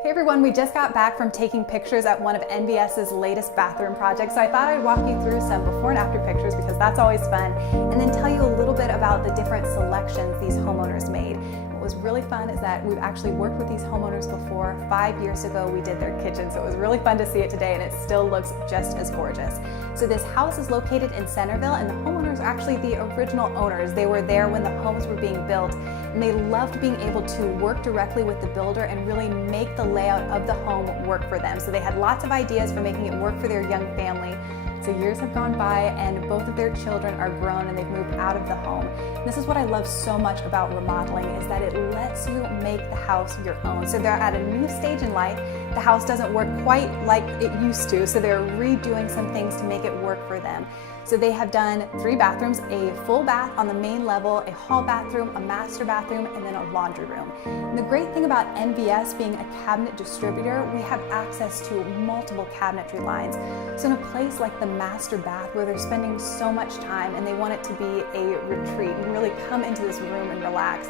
Hey everyone, we just got back from taking pictures at one of NVS's latest bathroom projects, so I thought I'd walk you through some before and after pictures because that's always fun, and then tell you a little bit about the different selections these homeowners made. What was really fun is that we've actually worked with these homeowners before. 5 years ago we did their kitchen, so it was really fun to see it today, and it still looks just as gorgeous. So this house is located in Centreville, and the homeowners are actually the original owners. They were there when the homes were being built, and they loved being able to work directly with the builder and really make the layout of the home work for them. So they had lots of ideas for making it work for their young family. So years have gone by and both of their children are grown and they've moved out of the home. And this is what I love so much about remodeling, is that it lets you make the house your own. So they're at a new stage in life. The house doesn't work quite like it used to, so they're redoing some things to make it work for them. So they have done 3 bathrooms, a full bath on the main level, a hall bathroom, a master bathroom, and then a laundry room. And the great thing about NVS being a cabinet distributor, we have access to multiple cabinetry lines. So in a place like the master bath where they're spending so much time and they want it to be a retreat and really come into this room and relax,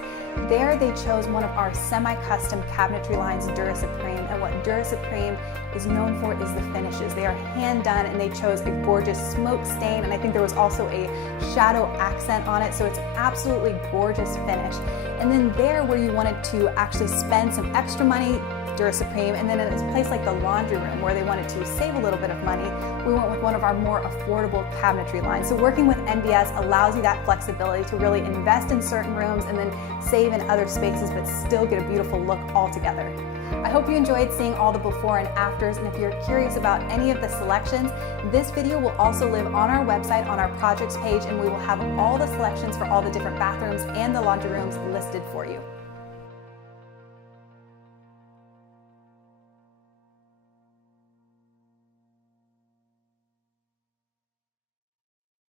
there they chose one of our semi-custom cabinetry lines, Dura Supreme, and what Dura Supreme is known for is the finishes. They are hand done, and they chose a gorgeous smoke stain, and I think there was also a shadow accent on it, so it's an absolutely gorgeous finish. And then there where you wanted to actually spend some extra money, Dura Supreme, and then in a place like the laundry room where they wanted to save a little bit of money, we went with one of our more affordable cabinetry lines. So working with NVS allows you that flexibility to really invest in certain rooms and then save in other spaces but still get a beautiful look altogether. I hope you enjoyed seeing all the before and afters, and if you're curious about any of the selections, this video will also live on our website on our projects page, and we will have all the selections for all the different bathrooms and the laundry rooms listed for you.